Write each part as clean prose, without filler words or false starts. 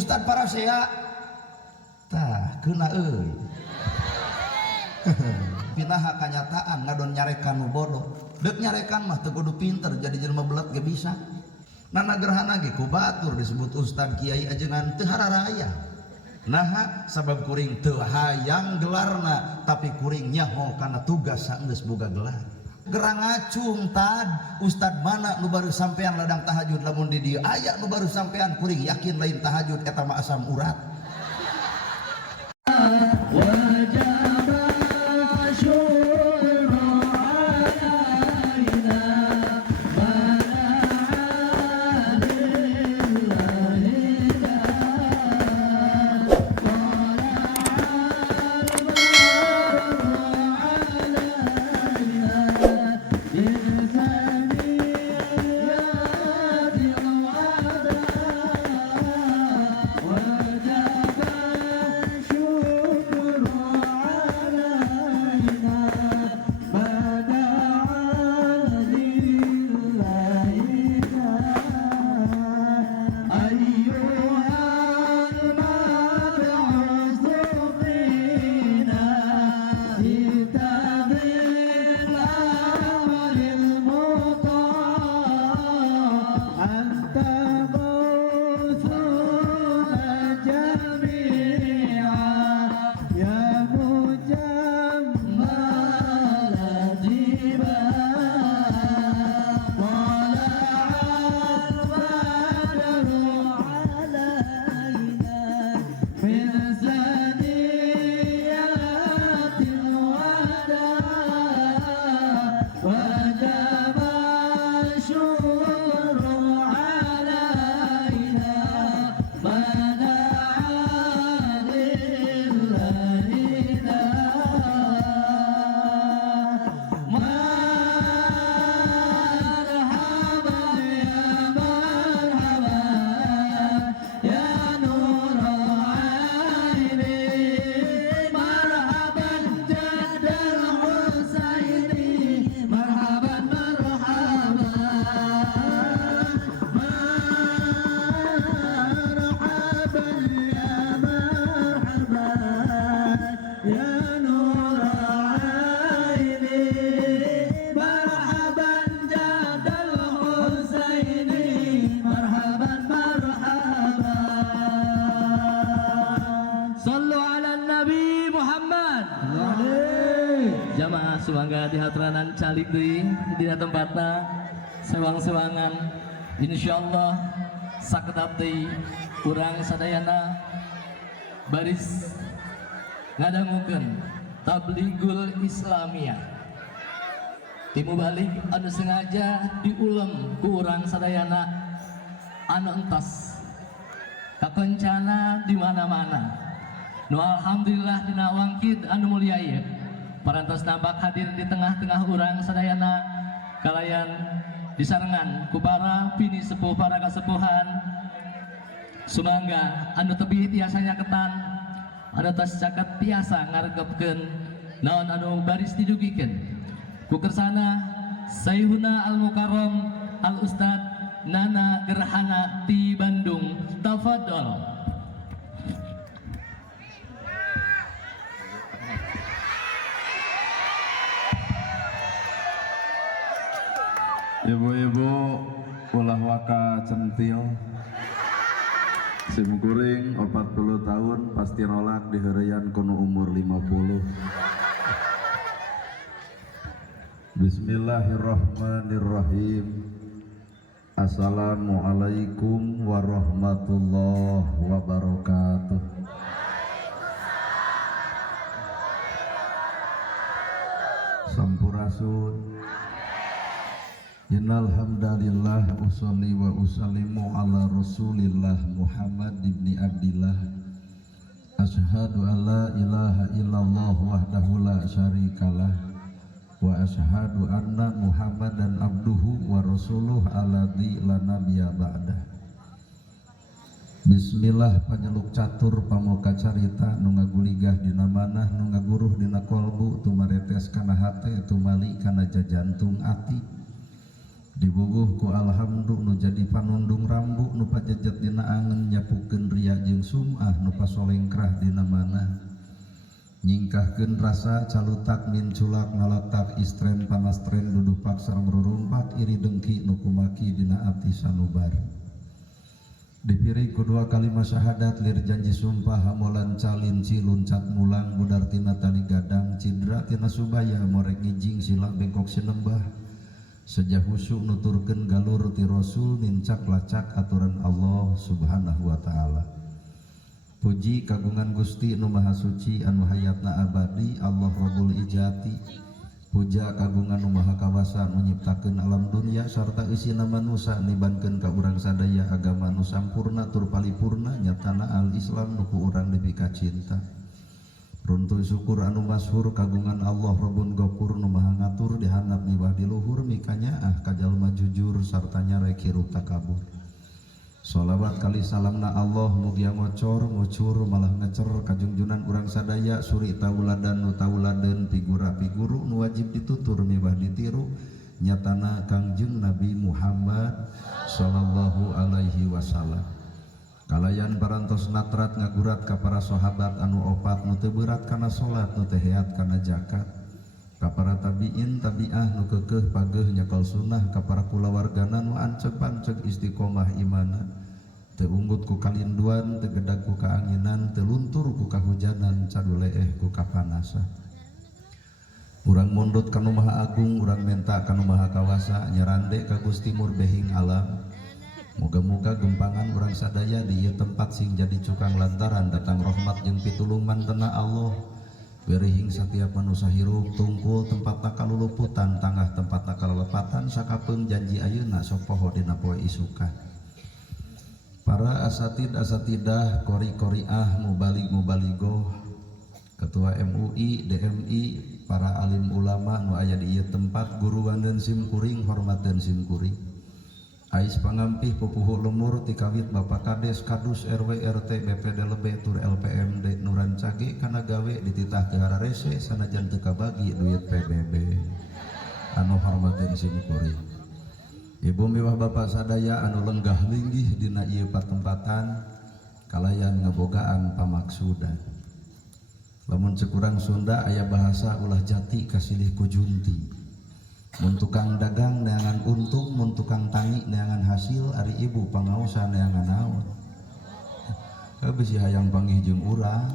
Ustad Parasea tah keuna euy pinaha kanyataan ngadon nyarekan nu bodoh deuk nyarekan mah teu kudu pinter jadi jelema belet ge bisa nana gerhana ge ku batur disebut Ustad Kiai ajengan teu hararaya naha sabab kuring teu hayang gelarna tapi kuring nyaho kana tugas saenggeus boga gelar gerang ngacung tad Ustad mana nu baru sampean ladang tahajud lamun di dieu aya nu baru sampean kuring yakin lain tahajud eta mah asam urat jamaah sumangga di hatranan calik deui dina tempatna sewang-sewangan insyaallah sakedap deui urang sadayana baris ngadangukeun tabligul islamiyah timu balik anu sengaja diulem ku urang sadayana anu entos kakencana di mana-mana nu alhamdulillah dina wangkid anu mulia ieu parantos nampak hadir di tengah-tengah urang sadayana kalayan disarengan ku para pini sepuh para kasepuhan sumangga anu tebih tiasanya ketan anu tos caket tiasa ngaregepkeun naon anu baris didugikeun ku kersana Sayyiduna Al Mukarram Al Ustad Nana Gerhana ti Bandung tafadhol. Ibu-ibu ulah waka centil simkuring 40 tahun pasti nolak diheureyan kuno umur 50. Bismillahirrahmanirrahim. Assalamualaikum warahmatullahi wabarakatuh. Sampurasun. Innal hamdalillah usolli wa usallimu ala Rasulillah Muhammad ibni Abdillah. Asyhadu an la ilaha illallah wahdahu la syarikalah wa asyhadu anna Muhammadan abduhu wa rasuluh alladzi la nabiyya ba'dah. Bismillah panyeluk catur pamoka carita nu ngaguligah dina manah nu ngaguruh dina kolbu tumaretes kana hate tumali kana jajantung ati. dibubuh ku alhamdu nu jadi panundung rambu nu pajejet dina angen nyapukeun ria jeung sumah nu pasolengkrah dina mana nyingkahkeun rasa calutak min culak ngalatak istren panastren dudupak sareng rurumpak iri dengki nu kumaki dina ati sanubar dipiri kedua kalimat syahadat lir janji sumpah hamolan calin ciluncat mulang budar tina tali gadang cidra tina subaya morek ngijing silak bengkok sinembah sejah husuk nuturkeun galur ti rasul nincak lacak aturan Allah subhanahu wa ta'ala. Puji kagungan Gusti nu maha suci anu hayatna abadi Allah Rabbul Ijati. Puja kagungan nu maha kawasa nu nyiptakeun alam dunia sarta eusina manusa nibankeun ka urang sadaya agama nu sampurna tur paripurna nyatana al-Islam nu ku urang nepi ka cinta. Runtuh syukur anu masyhur kagungan Allah Rabbun Ghafur nu maha ngatur dihandap miwah di luhur mikanya ka jalma jujur sarta nyarek hirup takabur. Sholawat kali salamna Allah mugia ngocor ngucur malah ngecer kajungjunan urang sadaya suri tauladan nu tauladen figura figuru nu wajib ditutur miwah ditiru nyatana Kangjeng Nabi Muhammad sallallahu alaihi wasallam. Kalayan parantos natrat ngagurat ka para sahabat anu opat nu teu beurat kana salat nu teu heat kana zakat ka para tabiin tabiah nu keukeuh pageuh nyakal sunnah ka para kulawargana nu ancep-ancep istiqomah imana teu unggut ku kalinduan teu gedag ku kaanginan teu luntur ku kahujanan cadu leeh ku kapanasan. Urang mundut kanu maha agung urang menta kanu maha kawasa nyerande ka Gusti Mur behing alam. Moga-moga gempangan urang sadaya di ieu tempat sing jadi cukang lantaran datang rahmat jeung pitulungan tena Allah berehing setiap manusia hirup tungkul tempatna kaluluputan tangah tempatna kalelepatan sakapeung janji ayeuna sok poho dina poe isukan. Para asatidah qori-qoriah mubalig-mubaligoh ketua MUI DMI para alim ulama nu aya di ieu tempat guruan dan simkuring hormat dan simkuring ais pangampih pupuhu lemur tikawit Bapak Kades Kadus RW RT BPD Lebe tur LPMD Nuran Cage kana gawe dititah ke hararese sanajan teu kabagi duit PBB anu hormatin simkuring. Ibu miwah bapak sadaya anu lenggah linggih dina ieu patempatan kalayan ngabogaan pamaksudan. Lamun cekurang Sunda aya bahasa ulah jati kasilih ku junti. Mun tukang dagang neangan untung, mun tukang tani neangan hasil, ari ibu pangaosa neangan naon. Bisi hayang panggih jeung urang.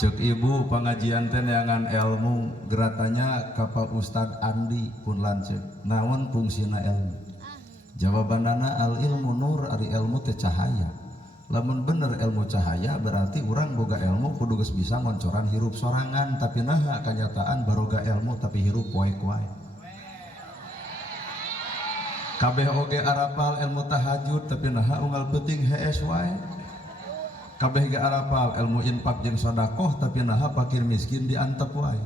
Cek ibu pangajian teh neangan ilmu, geratanya ka Pak Ustad Andi pun lanceuk. Naon fungsina ilmu? Jawabanana al ilmu nur ari ilmu teh cahaya. Lamun bener ilmu cahaya berarti urang boga ilmu kudu geus bisa ngoncoran hirup sorangan tapi naha kenyataan baroga ilmu tapi hirup poek wae. Kabeh oge arapal ilmu tahajud tapi naha unggal peuting hees wae. Kabeh ge arapal ilmu infak jeung sedekah tapi naha fakir miskin diantep wae.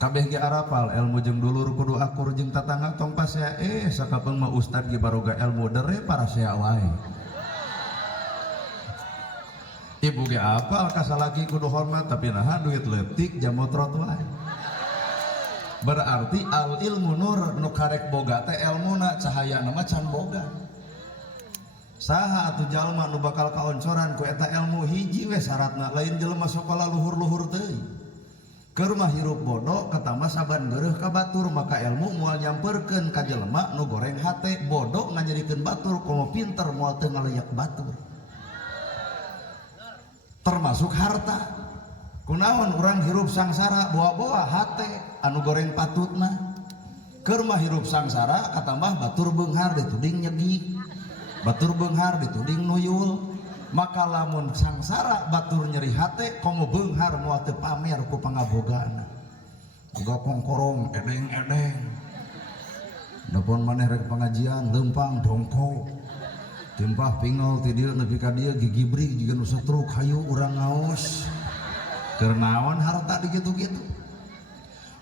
Kabeh ge arapal ilmu jeung dulur kudu akur jeung tatangga tong pasea sakapeung mah ustad ge baroga ilmu dere parasea wae. Ibu ge apal kasalaki kudu hormat tapi naha duit leutik jamotrot wae. Berarti al ilmu nur nu karek boga teh ilmuna cahayana mah can boga. Saha atuh jalma nu bakal kaoncoran ku eta ilmu hiji we syaratna lain jelema sakola luhur-luhur teuing. Keur mah hirup bodoh katama saban geureuh ka batur maka ilmu moal nyampeurkeun ka jelema nu goreng hate bodoh ngajadikeun batur komo pinter moal teu ngalayak batur. Termasuk harta kunaon urang hirup sangsara boa-boa hate anu goreng patutna keur mah hirup sangsara katambah batur beunghar dituding nyegi batur beunghar dituding nuyul maka lamun sangsara batur nyeri hate komo beunghar moal teu pamer ku pangabogana boga kongkorong edeng-edeng dapun maneh rek pengajian leumpang dongko timpah pingol ti dieu nepi ka dieu gigibrig jiga nu satruk hayu urang ngaos keur naon harta di kitu-kitu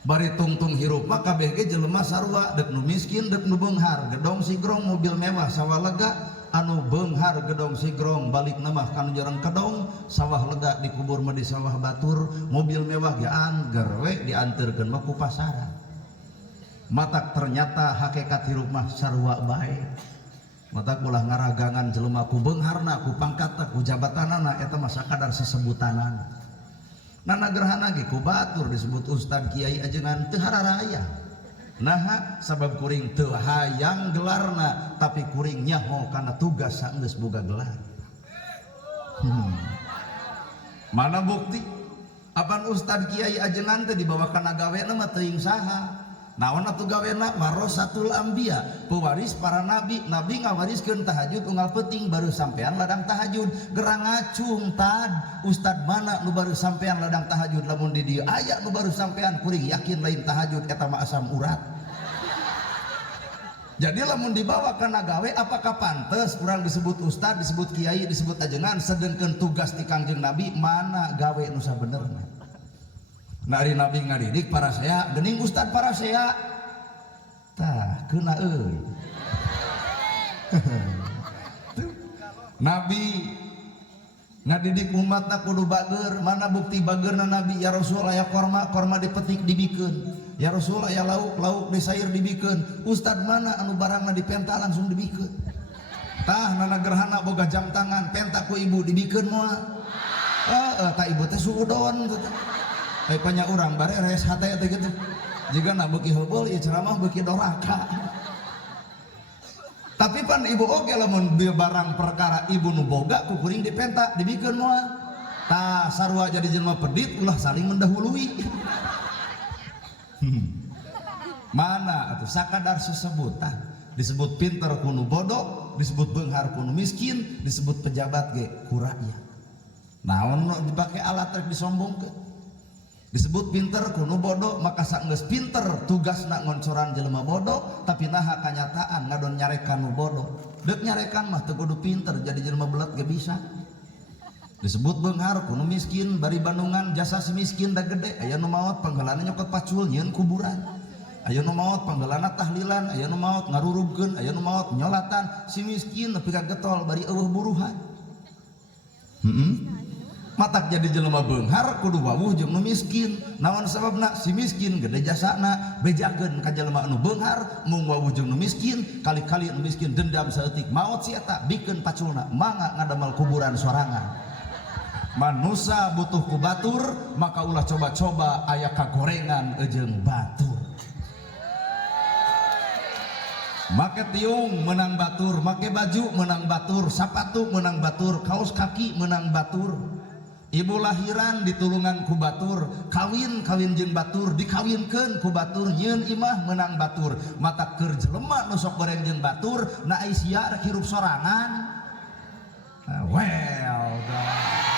bari tungtung hirup mah kabeh ge jelema sarua deuk nu miskin deuk nu beunghar gedong sigrong mobil mewah sawah lega anu beunghar gedong sigrong balik mah kanu jarang kedong sawah lega dikubur mah di sawah batur mobil mewah ge angger we dianteurkeun mah ku pasaran Matak ternyata hakikat hirup mah sarua bae. Matak ulah ngaragangan jelema ku beungharna, ku pangkatna, ku jabatanana eta mah sakadar sesebutanana. Nana gerhana ge ku batur disebut ustad kiai ajengan teu hararaya. Nah, sabab kuring teu hayang gelarna, tapi kuring nyaho kana tugas saenggeus boga gelar. Mana bukti? Apan ustad kiai ajengan teh dibawa kana gawena mah teuing saha. Naon atuh gawena? Warasatul anbiya, pewaris para nabi. Nabi ngawariskeun tahajud unggal peuting baru sampean ladang tahajud. Gerang ngacung tad, ustad mana nu baru sampean ladang tahajud, lamun di dieu aya nu baru sampean kuring yakin lain tahajud eta mah asam urat. Jadi lamun dibawa kana gawe apakah pantes urang disebut ustad, disebut kiai, disebut ajengan sedengkeun tugas ti Kangjeng Nabi mana gawe nu sabenerna. Nari Nabi ngadidik para saya, gening ustad para saya. Tah, keuna euy. Nabi ngadidik umatna kudu bager, mana bukti bagerna Nabi? Ya Rasul aya korma, korma dipetik dibikeun. Ya Rasul aya lauk, lauk disair dibikeun. Ustad mana anu barangna dipenta langsung dibikeun. Tah nana gerhana boga jam tangan, penta ku ibu dibikeun moal. Tah ibu teh suudon tuh. Panya orang bareres hate teh gitu. Jika na beuki heubeul ieu ceramah beuki doraka. Tapi pan ibu oge lamun barang perkara ibu nu boga ku kuring dipenta dibikeun moal. Tah sarua jadi jelema pedit ulah saling mendahului. Mana atuh sakadar sesebutan. Disebut pinter kuno bodoh, disebut beunghar kuno miskin, disebut pejabat ge ku rakyat. Naon nu dipake alat rek disombongkeun? Disebut pinter kuno bodoh, maka saenggeus pinter tugasna ngoncoran jelema bodoh, tapi naha kanyataan ngadon nyarekan nu bodoh. Deuk nyarekan mah teu kudu pinter, jadi jelema belet ge bisa. Disebut beunghar kuno miskin, bari bandungan jasa si miskin da gede. Aya nu maot panggeulana nyokot pacul nyieun kuburan. Aya nu maot panggeulana tahlilan, aya nu maot ngarurugkeun, aya nu maot nyolatan. Si miskin nepi ka getol bari eueuh buruhan. Matak jadi jelema beunghar kudu wawuh jeung nu miskin. Naon sababna? Si miskin gede jasana, bejakeun ka jelema anu beunghar mung wawuh jeung nu miskin, kali-kali nu miskin dendam saeutik maot si eta bikeun paculna mangga ngadamel kuburan sorangan. Manusia butuh ku batur, maka ulah coba-coba aya kagorengan jeung batur. Make tiung menang batur, make baju menang batur, sapatu menang batur, kaos kaki menang batur. Ibu lahiran ditulungan ku batur, kawin jeung batur, dikawinkeun ku batur, nyieun imah menang batur. Mata keur jelema nu sok goreng jeung batur, na ai sia rek hirup sorangan. Well done.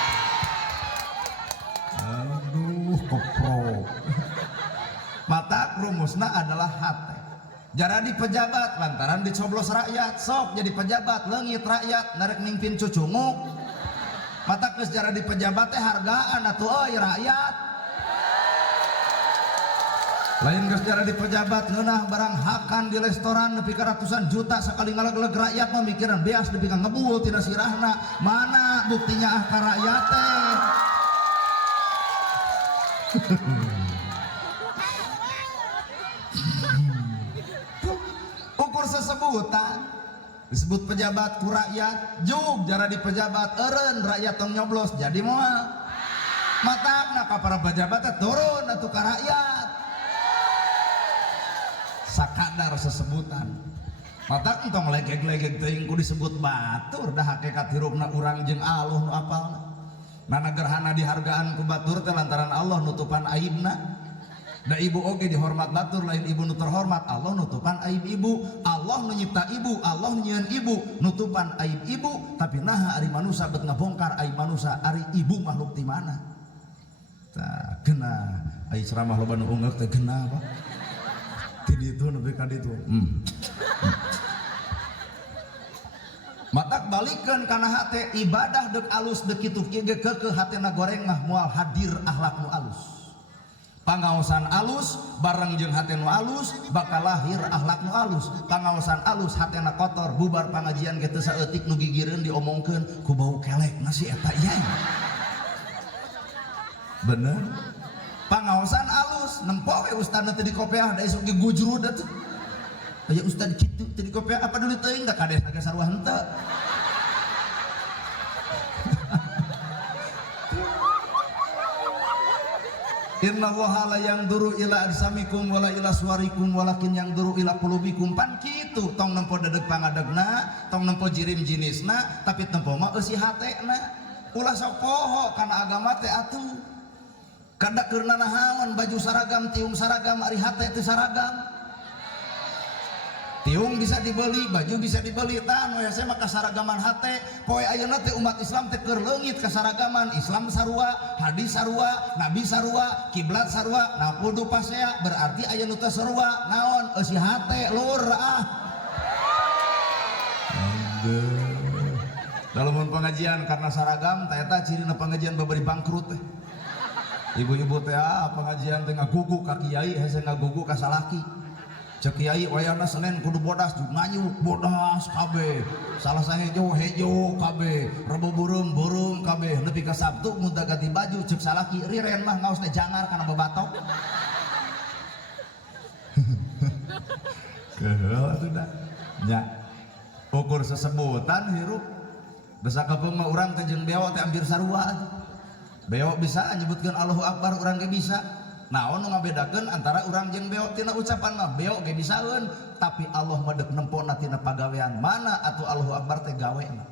Aduh koprok. Mata rumusna adalah hate. Jaradi pejabat lantaran dicoblos rakyat, sok jadi pejabat leungit rakyat narek mimpin cucunguk. Mata geus jaradi pejabat teh hargaan atuh euy rakyat. Lain geus jaradi pejabat ngeunah barang hakan di restoran nepi ka ratusan juta sakali ngalegleg rakyat mah mikiran beas nepi ka ngebul tina sirahna. Mana buktinya ah ka rakyat teh. Ukur sesebutan disebut pejabat ku rakyat, juk jara di pejabat eureun rakyat tong nyoblos jadi moal. Matakna ka para pejabat turun atuh ka rakyat. Sakadar sesebutan. Matak entong legeg-legeg teuing ku disebut batur, dah hakikat hirupna urang jeung Allah nu apalna. Nana gerhana dihargaan ku batur teh lantaran Allah nutupan aibna. Da ibu oge dihormat batur, lain ibu nu terhormat, Allah nutupan aib ibu. Allah nu nyipta ibu, Allah nyieun ibu, nutupan aib ibu. Tapi naha ari manusia bet ngabongkar aib manusia, ari ibu makhluk ti mana? Tah geuna ai ceramah loba nu ungeuk teh geuna apa? Ti ditu nepi ka ditu. Matak balikeun kana hate ibadah deuk alus deuk kitu kieu ge keukeuh hatena goreng mah moal hadir akhlak nu alus. Pangaosan alus bareng jeung hate nu alus bakal lahir akhlak nu alus. Pangaosan alus hatena kotor bubar pangajian ge teu saeutik nu gigireun diomongkeun ku bau kelek nasi eta ieu. Bener. pangaosan alus nempo we ustadna teu di kopiah da isuk ge gujrud atuh aya ustad kitu teu di kopiah apa dulu teuing da kadesage sarua henteu. Innallaha la yanzuru ila ajsamikum wala ila suwarikum walakin yanzuru ila qulubikum. Pan kitu tong nempo dedeg pangadegna tong nempo jirim jinisna tapi tempo mah eusi hatena ulah sok poho kana agama teh atuh kada keurna nahaon baju saragam tiung saragam ari hate teu saragam tiung bisa dibeli baju bisa dibeli tah nu hese mah kasaragaman hate poe ayeuna teh umat Islam teh keur leungit kasaragaman Islam sarua hadis sarua nabi sarua kiblat sarua nah kudu pasea berarti aya nu teh sarua naon eusi hate lur dalam pengajian karena seragam ternyata cirina pengajian babari bangkrut teh ibu-ibu teh pengajian teh ngagugu ka kiai hese ngagugu ka salaki cek kiai wayana Senin kudu bodas nganyuk bodas kabeh salah sahejo hejo kabeh rebo burung kabeh nepi ka Sabtu muda ganti baju cek salaki riren mah ngaos teh jangar kana babatok keheul atuh da nya ukur sesebutan hirup besa kapeung mah urang teh jeung beok teh hampir sarua beok bisa nyebutkeun Allahu Akbar urang ge bisa naon nu ngabedakeun antara urang jeung beok tina ucapan mah beok ge bisaeun tapi Allah mah deuk nempona tina pagawean mana atuh Allahu Akbar teh gawena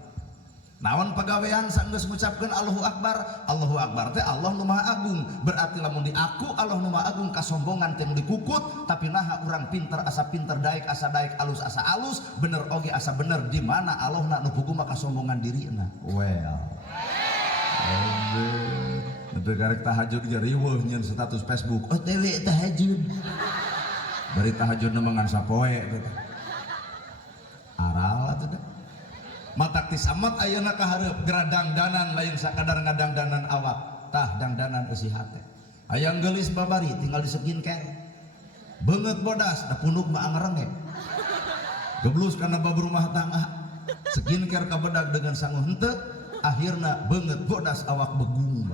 naon pagawean saenggeus ngucapkeun Allahu Akbar teh Allah nu Maha Agung berarti lamun di aku Allah nu Maha Agung kasombongan teh dikukut tapi naha urang pinter asa pinter daek asa daek alus asa alus bener oge asa bener di mana Allahna nu pugu mah kasombongan dirina well Nanti karek tahajud ge riweuh nyeun status Facebook OTW tahajud bari tahajud nemangan sapoe teh aral atuh teh matak ti samat ayeuna ka hareup geradangdanan lain sakadar ngadangdanan awak tah dangdanan eusi hate hayang geulis babari tinggal di skincare beungeut bodas da punuk mah angarenge geblus kana bab rumah tangga skincare ka bedag dengan sangu henteu akhirna beungeut bodas awak begung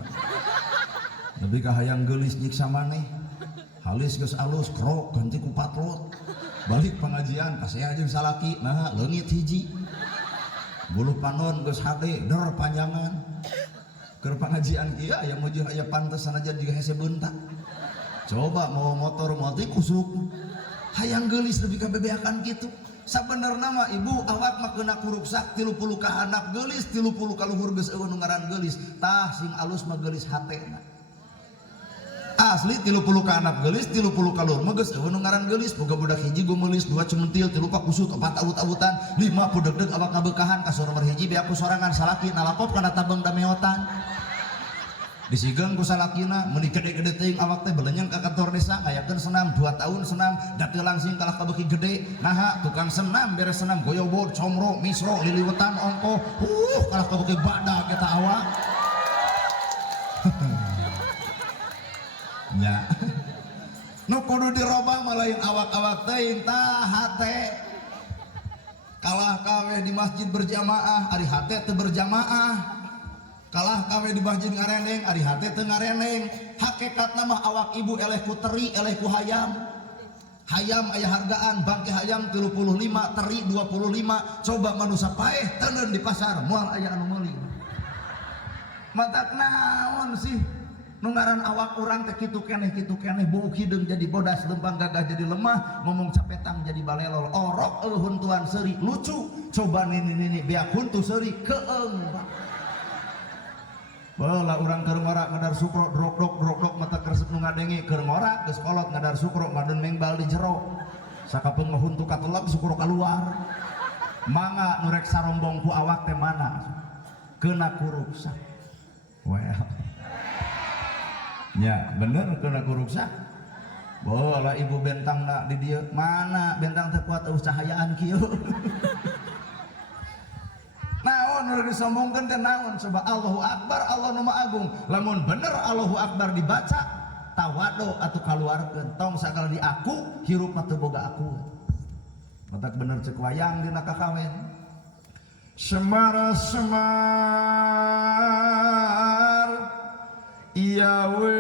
nepi ka hayang geulis nyiksa maneh halis geus alus krok ganti ku patlot balik pengajian kasea jeung salaki nah leungit hiji bulu panon geus hade der panjangan keur pengajian kieu aya mujur aya pantes sanajan juga hese beuntak coba mau motor motor kusuk hayang geulis nepi ka bebeakan kitu sabenerna mah ibu awak mah keuna kuruksak 30 ka handap geulis 30 ka luhur geus eueuh nu ngaran geulis tah sing alus mah geulis hatena asli 30 ka anak geulis 30 ka luhur mah geus eueuh nu ngaran geulis boga budak hiji gumeulis 2 cementil 3 pak kusut 4 awut-awutan 5 pudegdeg awak ngabeukahan ka nomor hiji beak ku sorangan salaki nalapop kana tabang dameotan disigeung ku salakina meuni gede-gede teuing awak teh belenyang ka kantor desa ngayakeun senam 2 tahun senam da teu langsing kalah kabeuki gede naha tukang senam beres senam goyobod comro misro liliwetan ongko kalah kabeuki badag eta awak nya nu kudu dirobah malain awak-awak teuing tah hate kalah kawe di masjid berjamaah ari hate teu berjamaah kalah kawe di masjid ngareneng ari hate teu ngareneng hakikatna mah awak ibu eleh ku teri eleh ku hayam aya hargaan bangke hayam 35 teri 25 coba manusia paeh teuneun di pasar moal aya anu meuli matak naon sih nu ngaran awak urang teh kitu keneh buuk hideung jadi bodas lempang gagah jadi lemah ngomong capetang jadi balelol orok huntuan seuri lucu coba nini beak huntu seuri keeng bala urang keur ngorak ngadar sukro drok mata keresep nu ngadenge keur ngorak geus kolot ngadar sukro madun mengbal di jero sakapeung huntu kateleg sukro keluar mangga nu rek sarombong ku awak teh mana keuna kuruksa well nya bener kena kuruksa bola ibu bentang nak di dia mana bentang teh kuat cahayaan kieu naon nu disombongkeun teh naon coba Allahu Akbar Allah nu Maha Agung lamun bener Allahu Akbar dibaca tawado atuh kaluarkeun tong sakala di aku hirup mah teu boga aku matak bener cek wayang dina kakawen semar iya we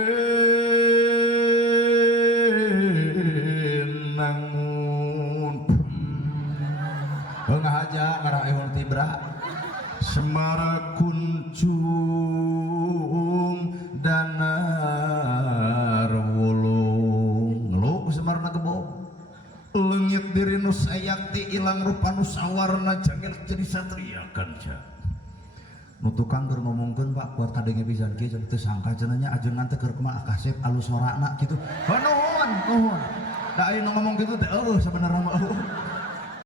diri nu sayakti ilang rupa nu sawarna jangil jadi satria kanca nu tukang keur ngomongkeun Pak kuat kadenge pisan kieu cenah teu sangka cenah nya ajeungan teh keur kumaha kasep alus sorakna kitu nuhun da aya nu ngomong kitu teh eueuh sabenerna mah